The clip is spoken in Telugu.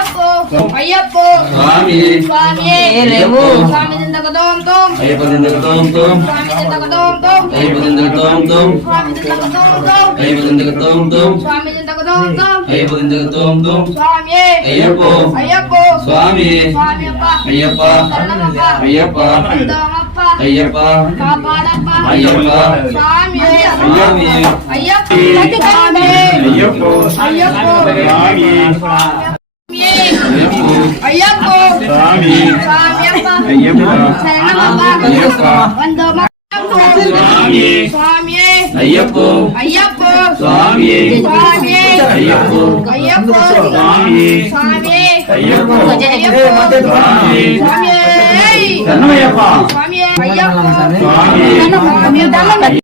అయ్యప్పో స్వామి స్వామి రేవు స్వామి దిందగదోం తోం అయ్యప్ప దిందగదోం తోం స్వామి దిందగదోం తోం అయ్యప్ప దిందగదోం తోం స్వామి దిందగదోం తోం అయ్యప్ప దిందగదోం తోం స్వామి దిందగదోం తోం అయ్యప్ప దిందగదోం తోం స్వామి అయ్యప్పో అయ్యప్పో స్వామి స్వామి అయ్యప్ప శరణమప్ప అయ్యప్ప వందమప్ప అయ్యప్ప కాపాడప్ప అయ్యప్ప స్వామి స్వామి అయ్యప్ప స్వామి అయ్యప్పో అయ్యప్పో స్వామి అయ్యప్పో స్వామి స్వామియప్ప అయ్యప్ప శరణమప్ప అయ్యప్ప వందమప్ప స్వామి స్వామి అయ్యప్పో అయ్యప్పో స్వామి స్వామి అయ్యప్పో అయ్యప్పో స్వామి స్వామి అయ్యప్పో అయ్యప్పో స్వామి స్వామి శరణమయ్యప్ప స్వామి అయ్యప్ప స్వామి